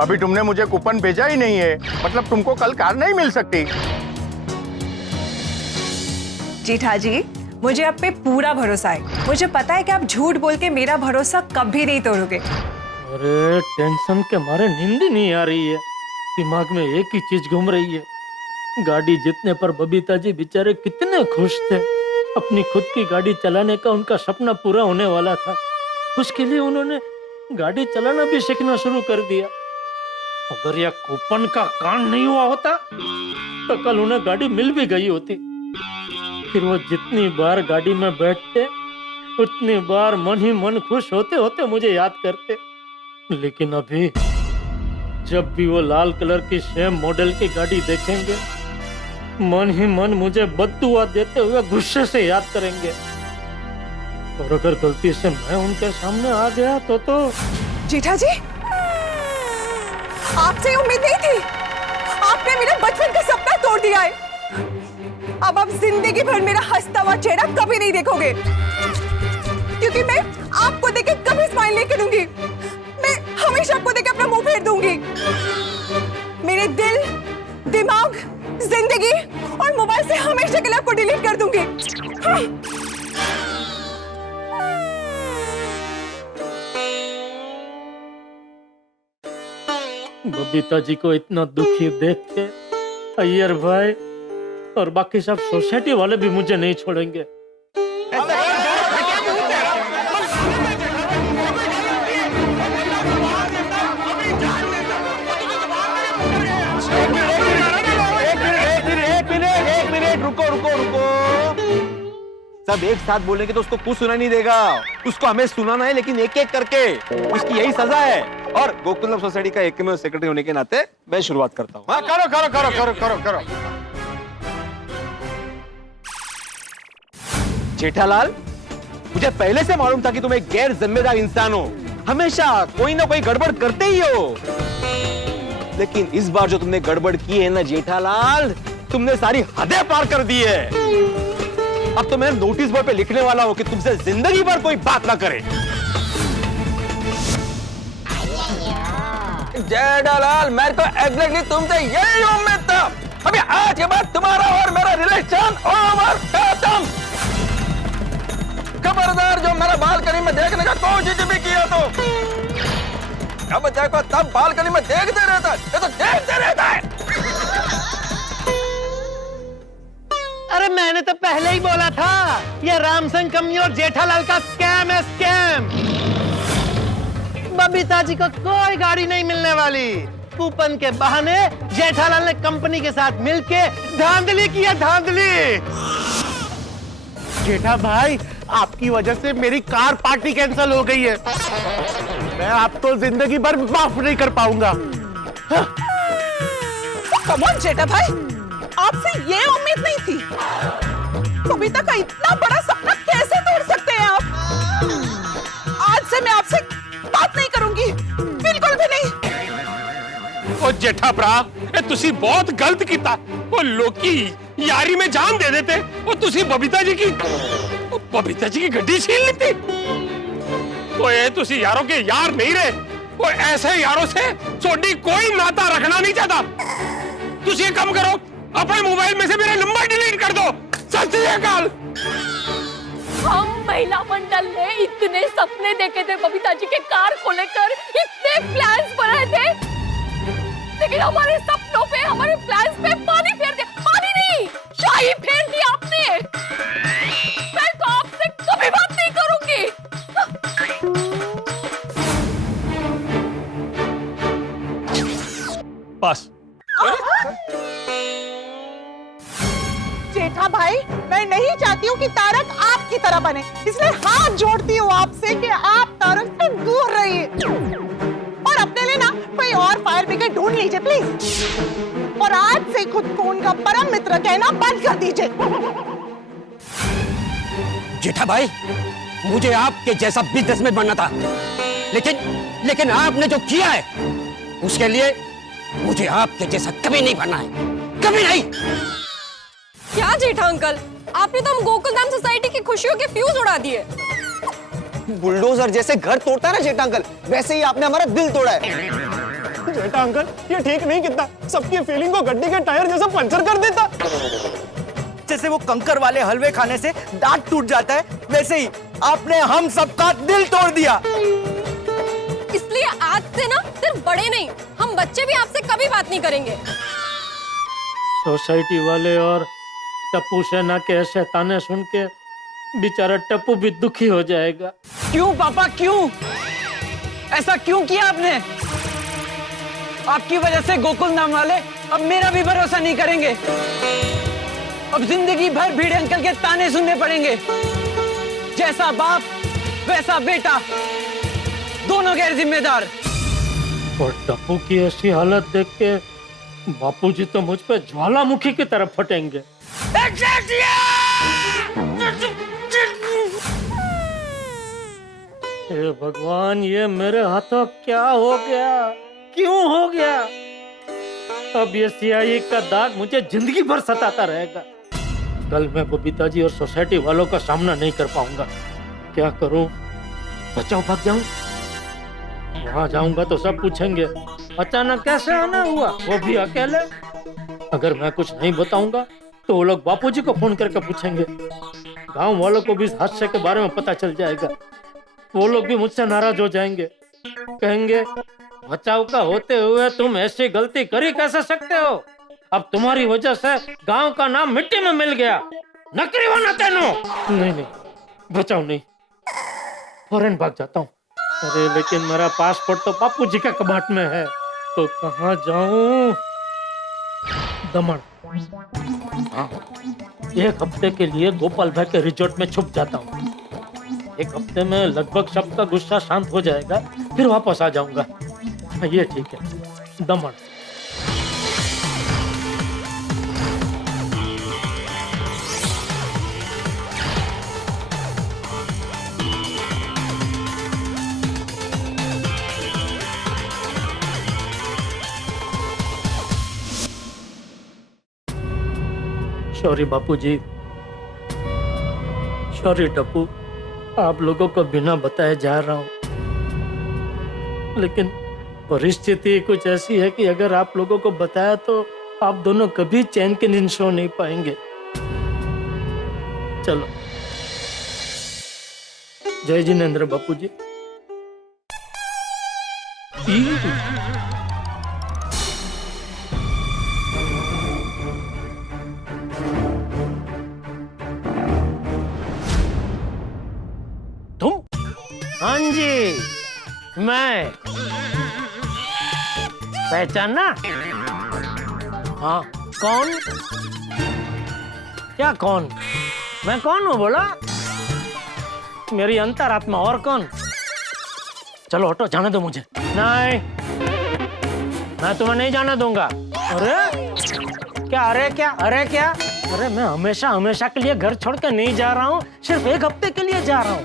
अभी तुमने मुझे कूपन भेजा ही नहीं है, मतलब तुमको कल कार नहीं मिल सकती। जेठा जी, मुझे आप पे पूरा भरोसा है। मुझे पता है कि आप झूठ बोल के मेरा भरोसा कभी नहीं तोड़ोगे। अरे टेंशन के मारे नींद ही नहीं आ रही है, दिमाग में एक ही चीज घूम रही है। गाड़ी जीतने पर बबीता जी बेचारे कितने खुश थे। अपनी खुद की गाड़ी चलाने का उनका सपना पूरा होने वाला था। उसके लिए उन्होंने गाड़ी चलाना भी सीखना शुरू कर दिया। अगर यह कूपन का कांड नहीं हुआ होता तो कल उन्हें गाड़ी मिल भी गई होती। फिर वो जितनी बार गाड़ी में बैठते उतनी बार मन ही मन खुश होते होते मुझे याद करते। लेकिन अभी जब भी वो लाल कलर की सेम मॉडल की गाड़ी देखेंगे, मन ही मन मुझे बद्दुआ देते हुए गुस्से से याद करेंगे। और अगर गलती से मैं उनके सामने आ गया तो जेठा जी, आपसे उम्मीद नहीं थी। आपने मेरे बचपन का सपना तोड़ दिया है। अब आप जिंदगी भर मेरा हंसता हुआ चेहरा कभी नहीं देखोगे, क्योंकि मैं आपको देख के कभी स्माइल नहीं करूंगी। मैं हमेशा आपको देख के अपना मुंह फेर दूंगी। मेरे दिल, दिमाग, जिंदगी और मोबाइल से हमेशा के लिए आपको डिलीट कर दूंगी। बबीता जी को इतना दुखी देख के अय्यर भाई और बाकी सब सोसाइटी वाले भी मुझे नहीं छोड़ेंगे। एक मिनट रुको। सब एक साथ बोलेंगे तो उसको कुछ सुना नहीं देगा। उसको हमें सुनाना है, लेकिन एक एक करके। उसकी यही सजा है। और गोकुलम सोसाइटी का एकमेव सेक्रेटरी होने के नाते मैं शुरुआत करता हूँ। हाँ, करो। जेठालाल, मुझे पहले से मालूम था कि तुम एक गैर जिम्मेदार इंसान हो। हमेशा कोई ना कोई गड़बड़ करते ही हो। लेकिन इस बार जो तुमने गड़बड़ की है ना जेठालाल, तुमने सारी हदें पार कर दी है। अब तो मैं नोटिस बोर्ड पे लिखने वाला हूं कि तुमसे जिंदगी भर कोई बात ना करे। जेठालाल, मैं तो एग्जैक्टली तुमसे यही उम्मीद था। अभी आज के बाद तुम्हारा और मेरा रिलेशन ओवर, खत्म। खबरदार जो मेरा बालकनी में देखने का कोशिश भी किया तो अब देखो तब बालकनी में देखते रहता है, ये तो देखते रहता है। अरे मैंने तो पहले ही बोला था, ये रामसन कंपनी और जेठालाल का स्कैम है, स्कैम। बबीता जी को कोई गाड़ी नहीं मिलने वाली। कूपन के बहाने जेठालाल ने कंपनी के साथ मिलके धांधली किया, धांधली। जेठा भाई, आपकी वजह से मेरी कार पार्टी कैंसिल हो गई है। मैं आपको जिंदगी भर माफ नहीं कर पाऊंगा। कम ऑन जेठा भाई, आपसे ये उम्मीद नहीं थी। बबीता का इतना बड़ा सपना कैसे तोड़ सकते हैं आप? आज से मैं आपसे बात नहीं करूंगी, बिल्कुल भी नहीं। ओ जेठा भरा, ए तुसी बहुत गलत कीता। ओ लोकी यारी में जान दे देते। ओ तुसी बबीता जी की गड्डी छीन ली। ओ ए तुसी यारों के यार नहीं रहे। ओ ऐसे यारों से छोटी कोई नाता रखना नहीं चाहता। तुसी ये काम करो, अपने मोबाइल में से मेरा नंबर डिलीट कर दो। सत श्री अकाल। हम महिला मंडल ने इतने सपने देखे थे बबीता जी के कार को लेकर, इतने प्लान्स बनाए थे, लेकिन हमारे सपनों पे, हमारे प्लान्स पे पानी फेर दिया। पानी नहीं, शाही फेर दिया आपने। मैं तो आपसे कभी बात नहीं करूंगी। बस। जेठा भाई, मैं नहीं चाहती हूँ कि तारक आपकी तरह बने, इसलिए हाथ जोड़ती हूँ आपसे कि आप तारक से दूर रहिए और अपने लिए ना कोई और फायर ब्रिगेड ढूंढ लीजिए प्लीज। और आज से खुद को उनका परम मित्र कहना बंद कर दीजिए। जेठा भाई, मुझे आपके जैसा बिजनेसमैन बनना था, लेकिन आपने जो किया है उसके लिए मुझे आपके जैसा कभी नहीं बनना है, कभी नहीं। क्या जेठा अंकल, आपने तो हम गोकुलधाम सोसाइटी की खुशियों के फ्यूज उड़ा दिए। बुलडोजर जैसे घर तोड़ता है ना जेठा अंकल, वैसे ही आपने हमारा दिल तोड़ा है। जेठा अंकल, ये ठीक नहीं कितना, सबकी फीलिंग को गड्डी के टायर जैसा पंचर कर देता। जैसे वो कंकर वाले हलवे खाने से दांत टूट जाता है, वैसे ही आपने हम सबका दिल तोड़ दिया। इसलिए आज से ना सिर्फ बड़े नहीं, हम बच्चे भी आपसे कभी बात नहीं करेंगे। सोसाइटी वाले और टप्पू सेना के ऐसे ताने सुन के बेचारा टप्पू भी दुखी हो जाएगा। क्यों पापा, क्यों ऐसा क्यों किया आपने? आपकी वजह से गोकुल नाम वाले अब मेरा भी भरोसा नहीं करेंगे। अब जिंदगी भर भीड़े अंकल के ताने सुनने पड़ेंगे। जैसा बाप वैसा बेटा, दोनों गैर जिम्मेदार। और टप्पू की ऐसी हालत देख के बापूजी तो मुझ पे ज्वालामुखी की तरफ फटेंगे। हे भगवान, ये मेरे हाथों क्या हो गया, क्यों हो गया? अब ये स्याही का दाग मुझे जिंदगी भर सताता रहेगा। कल मैं बबीता जी और सोसाइटी वालों का सामना नहीं कर पाऊंगा। क्या करूं? बचाओ, भाग जाऊं? वहां जाऊंगा तो सब पूछेंगे अचानक कैसे आना हुआ, वो भी अकेले। अगर मैं कुछ नहीं बताऊंगा तो वो लोग बापूजी को फोन करके पूछेंगे। गांव वालों को भी इस हादसे के बारे में पता चल जाएगा। वो लोग भी मुझसे नाराज हो जाएंगे, कहेंगे बचाव का होते हुए तुम ऐसी गलती करी कैसे सकते हो? अब तुम्हारी वजह से गांव का नाम मिट्टी में मिल गया। नकली बना तेनो। नहीं नहीं, बचाओ नहीं, फौरन भाग जाता हूँ। अरे लेकिन मेरा पासपोर्ट तो बापूजी का कबाट में है, तो कहाँ जाऊं? दमन। हाँ, एक हफ्ते के लिए गोपाल भाई के रिजॉर्ट में छुप जाता हूँ। एक हफ्ते में लगभग सबका गुस्सा शांत हो जाएगा, फिर वापस आ जाऊंगा। ये ठीक है, दमन। सॉरी बापूजी, सॉरी टप्पू, आप लोगों को बिना बताए जा रहा हूं, लेकिन परिस्थिति कुछ ऐसी है कि अगर आप लोगों को बताया तो आप दोनों कभी चैन की नींद सो नहीं पाएंगे। चलो, जय जिनेंद्र बापूजी। तुम? हाँ जी, मैं। पहचाना? हाँ, कौन? क्या कौन? मैं कौन हूँ बोला? मेरी अंतरात्मा, और कौन? चलो हटो, जाने दो मुझे। नहीं, मैं तुम्हें नहीं जाने दूंगा। अरे क्या, अरे क्या, अरे क्या? अरे मैं हमेशा हमेशा के लिए घर छोड़ के नहीं जा रहा हूँ, सिर्फ एक हफ्ते के लिए जा रहा हूँ।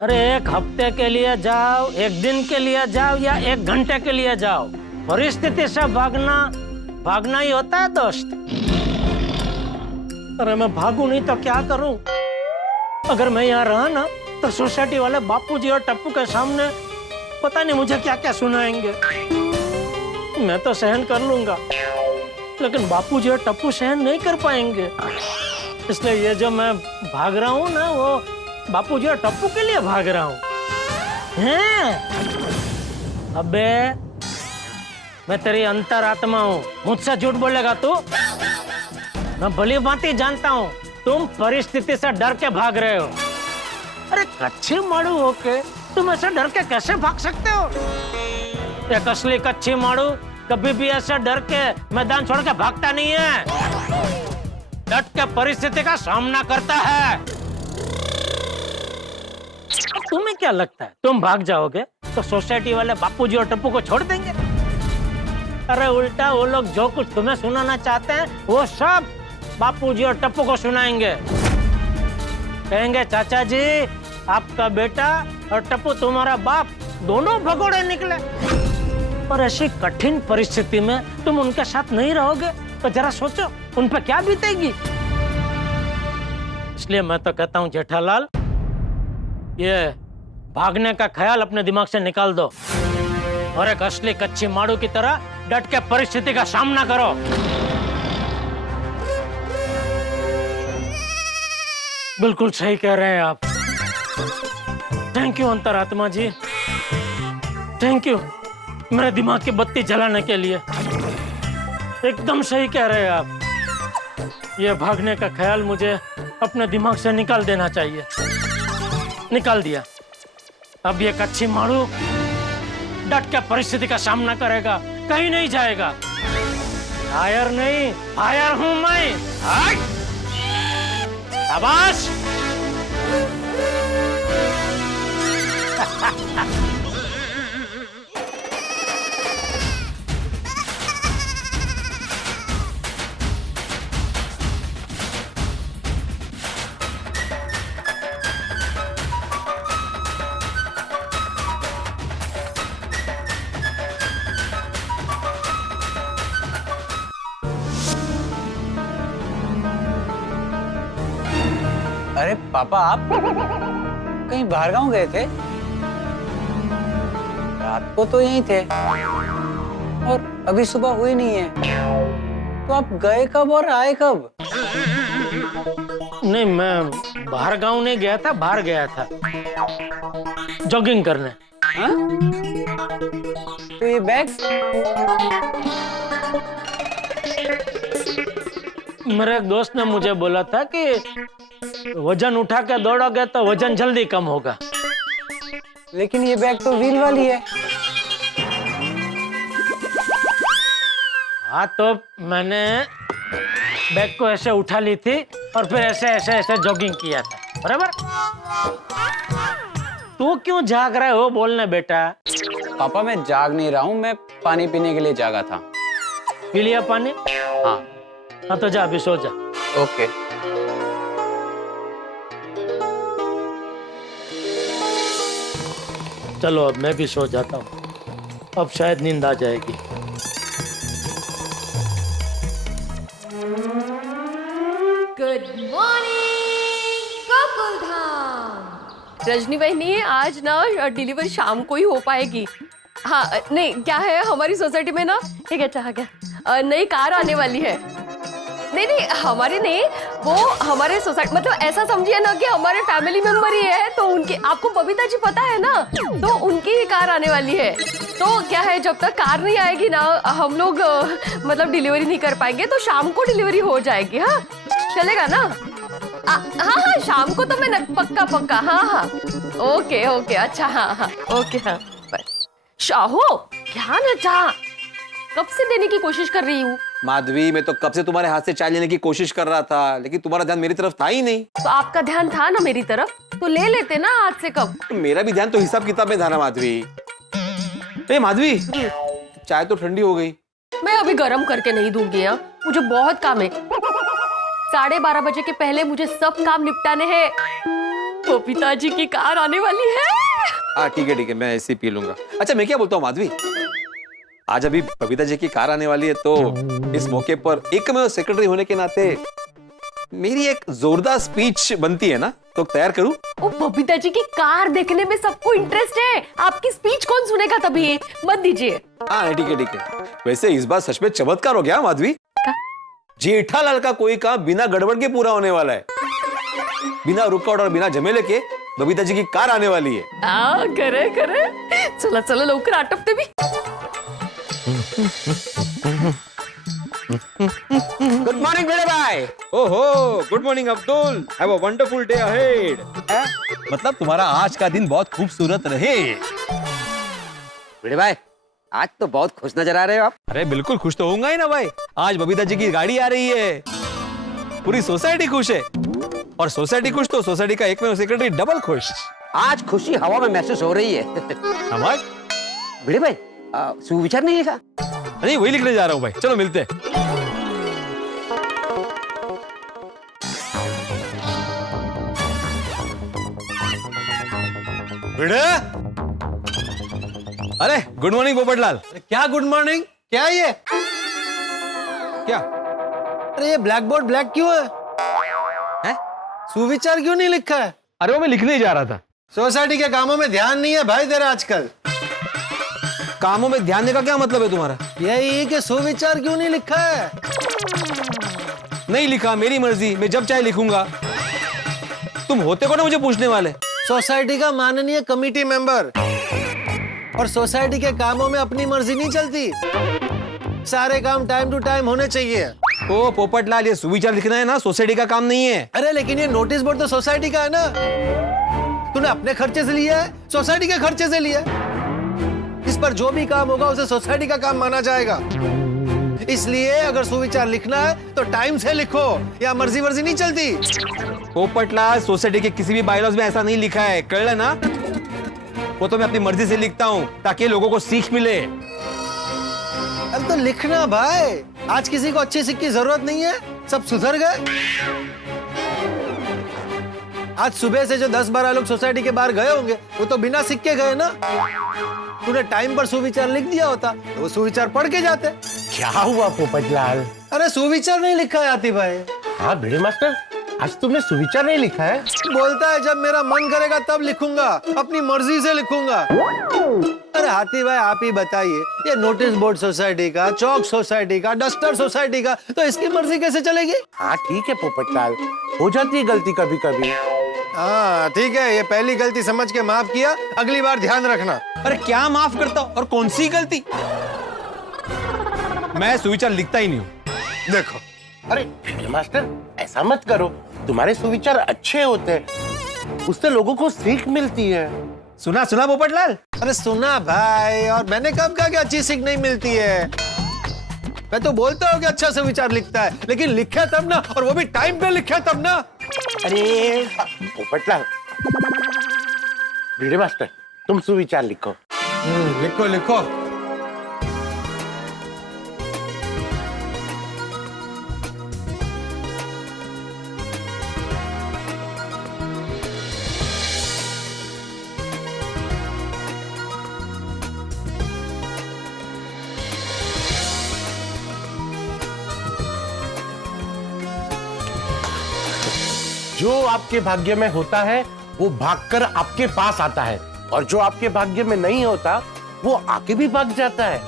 अरे एक हफ्ते के लिए जाओ, एक दिन के लिए जाओ या एक घंटे के लिए जाओ, परिस्थिति से भागना ही होता है दोस्त। अरे मैं भागू नहीं तो क्या करूं? अगर मैं यहाँ रहा ना तो सोसाइटी वाले बापूजी और टप्पू के सामने पता नहीं मुझे क्या क्या सुनाएंगे। मैं तो सहन कर लूंगा, लेकिन बापूजी और टप्पू सहन नहीं कर पाएंगे। इसलिए ये जो मैं भाग रहा हूँ ना, वो बापूजी और टप्पू के लिए भाग रहा हूँ। अबे मैं तेरी अंतरात्मा हूँ, मुझसे झूठ बोलेगा तू? मैं भली भांति जानता हूँ तुम परिस्थिति से डर के भाग रहे हो। अरे कच्ची मारू होके तुम ऐसे डर के कैसे भाग सकते हो? एक असली कच्ची मारू कभी भी ऐसे डर के मैदान छोड़ के भागता नहीं है, डट के परिस्थिति का सामना करता है। तुम्हें क्या लगता है तुम भाग जाओगे तो सोसाइटी वाले बापूजी और टप्पू को छोड़ देंगे? अरे उल्टा वो लोग जो कुछ तुम्हें सुनाना चाहते हैं वो सब बापूजी और टप्पू को सुनाएंगे। कहेंगे चाचा जी आपका बेटा और टप्पू तुम्हारा बाप दोनों भगोड़े निकले। और ऐसी कठिन परिस्थिति में तुम उनके साथ नहीं रहोगे तो जरा सोचो उन पर क्या बीतेगी। इसलिए मैं तो कहता हूँ जेठालाल, ये भागने का ख्याल अपने दिमाग से निकाल दो और एक असली कच्ची माड़ू की तरह डट के परिस्थिति का सामना करो। बिल्कुल सही कह रहे हैं आप। थैंक यू अंतरात्मा जी, थैंक यू मेरे दिमाग की बत्ती जलाने के लिए। एकदम सही कह रहे हैं आप। ये भागने का ख्याल मुझे अपने दिमाग से निकाल देना चाहिए। निकाल दिया। अब ये कच्ची माड़ू डट के परिस्थिति का सामना करेगा, कहीं नहीं जाएगा। फायर नहीं, फायर हूं मैं। शाबाश। अरे पापा, आप कहीं बाहर गांव गए थे? रात को तो यहीं थे और अभी सुबह हुई नहीं है, तो आप गए कब और आए कब? नहीं, मैं बाहर गांव नहीं गया था, बाहर गया था जॉगिंग करने। हाँ? तो ये बैग? मेरे एक दोस्त ने मुझे बोला था कि वजन उठा के दौड़ोगे तो वजन जल्दी कम होगा। लेकिन ये बैग तो व्हील वाली है। हाँ, तो मैंने बैग को ऐसे उठा ली थी और फिर ऐसे ऐसे ऐसे जॉगिंग किया था, बराबर। तू क्यों जाग रहे हो, बोलने बेटा। पापा मैं जाग नहीं रहा हूँ, मैं पानी पीने के लिए जागा था। पी लिया पानी? हाँ। हाँ तो जा, अभी सो जा। ओके। चलो अब मैं भी सो जाता हूँ, अब शायद नींद आ जाएगी। Good morning Gokuldham. रजनी बहनी, आज ना डिलीवरी शाम को ही हो पाएगी। हाँ, नहीं क्या है, हमारी सोसाइटी में ना एक अच्छा क्या नई कार आने वाली है। नहीं नहीं, हमारे नहीं, वो हमारे सोसाइटी, मतलब ऐसा समझिए ना कि हमारे फैमिली मेंबर ही है, तो उनकी, आपको बबीता जी पता है ना, तो उनकी ही कार आने वाली है। तो क्या है, जब तक कार नहीं आएगी ना, हम लोग मतलब डिलीवरी नहीं कर पाएंगे, तो शाम को डिलीवरी हो जाएगी। हाँ चलेगा ना? हाँ हाँ, शाम को तो मैं पक्का पक्का। हाँ हाँ, ओके ओके, अच्छा हाँ हाँ ओके। हाँ शाहो, क्या ना चाह, कब से देने की कोशिश कर रही हूँ। माधवी, मैं तो कब से तुम्हारे हाथ से चाय लेने की कोशिश कर रहा था, लेकिन तुम्हारा ध्यान मेरी तरफ था ही नहीं। तो आपका ध्यान था ना मेरी तरफ, तो ले लेते ना आज से। कब? मेरा भी ध्यान तो हिसाब किताब में था ना माधवी। ए माधवी, चाय तो ठंडी हो गई। मैं अभी गर्म करके नहीं दूंगी। यहाँ मुझे बहुत काम है, 12:30 बजे के पहले मुझे सब काम निपटाने हैं। तो पिताजी की कार आने वाली है। हाँ ठीक है, मैं ऐसे पी लूंगा। अच्छा मैं क्या बोलता हूँ माधवी, आज अभी बबीता जी की कार आने वाली है, तो इस मौके पर एकमेव सेक्रेटरी होने के नाते मेरी एक जोरदार स्पीच बनती है ना, तो तैयार करूं? ओ, बबीता जी की कार देखने में सबको इंटरेस्ट है, आपकी स्पीच कौन सुनेगा, तभी मत दीजिए। हाँ ठीक है। वैसे इस बार सच में चमत्कार हो गया माधवी। जेठालाल का कोई काम बिना गड़बड़ के पूरा होने वाला है। बिना रुकावट और बिना झमेले के बबीता जी की कार आने वाली है। करे चला चला लवकर आटपते भी। गुड मॉर्निंग बड़े भाई। ओहो, good morning Abdul. Have a wonderful day ahead. मतलब तुम्हारा आज का दिन बहुत खूबसूरत रहे। बड़े भाई, आज तो बहुत खुश नजर आ रहे हो आप। अरे बिल्कुल खुश तो होऊंगा ही ना भाई, आज बबीता जी की गाड़ी आ रही है। पूरी सोसाइटी खुश है, और सोसाइटी खुश तो सोसाइटी का एकमेव सेक्रेटरी डबल खुश। आज खुशी हवा में महसूस हो रही है। हमार बड़े भाई, सुविचार नहीं लिखा? नहीं, वही लिखने जा रहा हूँ भाई, चलो मिलते हैं। अरे गुड मॉर्निंग पोपटलाल। क्या गुड मॉर्निंग? क्या है ये? क्या? अरे ये ब्लैक बोर्ड ब्लैक क्यों है? हैं? सुविचार क्यों नहीं लिखा है? अरे वो मैं लिखने ही जा रहा था। सोसाइटी के कामों में ध्यान नहीं है भाई तेरा आजकल। कामों में ध्यान देने का क्या मतलब है तुम्हारा? यही कि सुविचार क्यों नहीं लिखा है? नहीं लिखा, मेरी मर्जी, मैं जब चाहे लिखूंगा। तुम होते को ना मुझे पूछने वाले। सोसाइटी का माननीय कमेटी मेंबर, और सोसाइटी के कामों में अपनी मर्जी नहीं चलती। सारे काम टाइम टू टाइम होने चाहिए। ओ पोपटलाल, ये सुविचार लिखना है ना, सोसाइटी का काम नहीं है। अरे लेकिन ये नोटिस बोर्ड तो सोसाइटी का है ना। तूने अपने खर्चे से लिया है, सोसाइटी के खर्चे से लिया है। इस पर जो भी काम होगा उसे सोसाइटी का काम माना जाएगा। इसलिए अगर सुविचार लिखना है तो टाइम से लिखो, या मर्जी वर्जी नहीं चलती। पोपटलाल, सोसाइटी के किसी भी बायलॉज में ऐसा नहीं लिखा है, कर ना। वो तो मैं अपनी मर्जी से लिखता हूँ ताकि लोगों को सीख मिले। अब तो लिखना भाई, आज किसी को अच्छी सीख की जरूरत नहीं है, सब सुधर गए। आज सुबह से जो 10-12 लोग सोसाइटी के बाहर गए होंगे वो तो बिना सीख के गए ना। तूने टाइम पर सुविचार लिख दिया होता तो वो सुविचार पढ़ के जाते। क्या हुआ पोपटलाल? अरे सुविचार नहीं लिखा है आती भाई। हाँ भिड़े मास्टर, आज तुमने सुविचार नहीं लिखा है? बोलता है जब मेरा मन करेगा तब लिखूंगा, अपनी मर्जी से लिखूंगा। अरे हाथी भाई आप ही बताइए, ये नोटिस बोर्ड सोसाइटी का, चौक सोसाइटी का, डस्टर सोसाइटी का, तो इसकी मर्जी कैसे चलेगी? हाँ ठीक है पोपटलाल, हो जाती है गलती कभी कभी। हाँ ठीक है, ये पहली गलती समझ के माफ किया, अगली बार ध्यान रखना। अरे क्या माफ करता हूँ, और कौन सी गलती? मैं सुविचार लिखता ही नहीं हूँ। देखो, अरे भिड़े मास्टर ऐसा मत करो, तुम्हारे सुविचार अच्छे होते हैं, उससे लोगों को सीख मिलती है। सुना सुना पोपटलाल? अरे सुना भाई, और मैंने कब कहा कि अच्छी सीख नहीं मिलती है? मैं तो बोलता हूँ कि अच्छा से विचार लिखता है, लेकिन लिखे तब ना, और वो भी टाइम पे लिखे तब ना। अरे पोपटलाल, भिड़े मास्टर तुम सुविचार लिखो। लिखो लिखो। जो आपके भाग्य में होता है वो भागकर आपके पास आता है, और जो आपके भाग्य में नहीं होता वो आके भी भाग जाता है।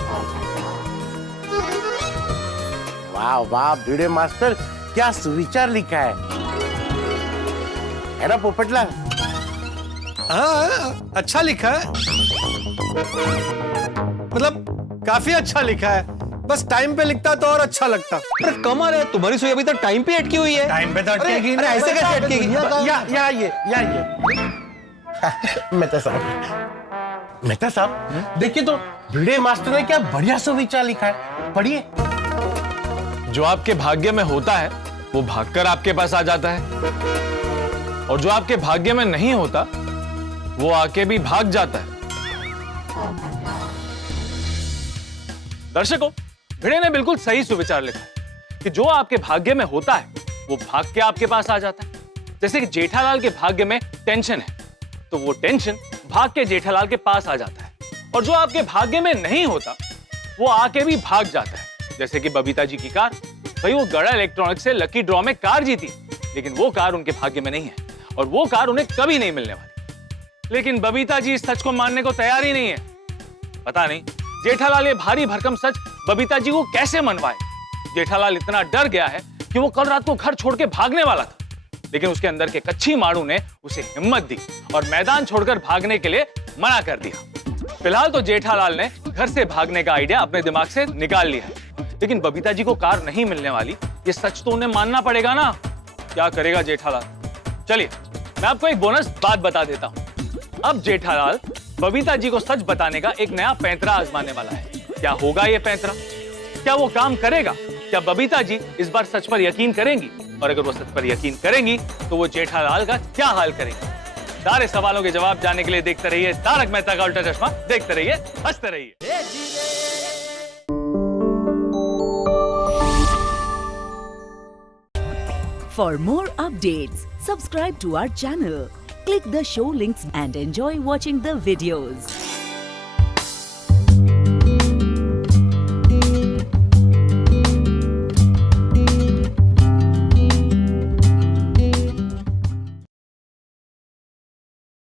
वाह वाह भिड़े मास्टर, क्या सुविचार लिखा है ना पोपटलाल? हाँ अच्छा लिखा है, मतलब काफी अच्छा लिखा है। बस टाइम पे लिखता तो और अच्छा लगता। अरे कमाल है, तुम्हारी सुई अभी तक टाइम पे अटकी हुई है। टाइम पे तो अटकेगी ना, ऐसे कैसे अटकेगी? मेहता साहब देखिए तो भिड़े मास्टर ने क्या बढ़िया सुविचार लिखा है, पढ़िए। जो आपके भाग्य में होता है वो भागकर आपके पास आ जाता है, और जो आपके भाग्य में नहीं होता वो आके भी भाग जाता है। दर्शकों, भिड़े ने बिल्कुल सही सुविचार लिखा है कि जो आपके भाग्य में होता है वो भाग के आपके पास आ जाता है। जैसे कि जेठालाल के भाग्य में टेंशन है तो वो टेंशन भाग के जेठालाल के पास आ जाता है, और जो आपके भाग्य में नहीं होता वो आके भी भाग जाता है। जैसे कि बबीता जी की कार, भाई वो गड़ा इलेक्ट्रॉनिक्स से लकी ड्रॉ में कार जीती, लेकिन वो कार उनके भाग्य में नहीं है और वो कार उन्हें कभी नहीं मिलने वाली। लेकिन बबीता जी इस सच को मानने को तैयार ही नहीं है। पता नहीं जेठालाल ये भारी भरकम सच बबीता जी को कैसे मनवाए। जेठालाल इतना डर गया है कि वो कल रात को घर छोड़ के भागने वाला था, लेकिन उसके अंदर के कच्ची माड़ू ने उसे हिम्मत दी और मैदान छोड़कर भागने के लिए मना कर दिया। फिलहाल तो जेठालाल ने घर से भागने का आइडिया अपने दिमाग से निकाल लिया है, लेकिन बबीता जी को कार नहीं मिलने वाली ये सच तो उन्हें मानना पड़ेगा ना। क्या करेगा जेठालाल? चलिए मैं आपको एक बोनस बात बता देता हूँ। अब जेठालाल बबीता जी को सच बताने का एक नया पैंतरा आजमाने वाला है। क्या होगा ये पैंतरा? क्या वो काम करेगा? क्या बबीता जी इस बार सच पर यकीन करेंगी? और अगर वो सच पर यकीन करेंगी तो वो जेठालाल का क्या हाल करेंगी? सारे सवालों के जवाब जानने के लिए देखते रहिए तारक मेहता का उल्टा चश्मा। देखते रहिए, हंसते रहिए। For more updates, subscribe to our channel, click the show links and enjoy watching the videos.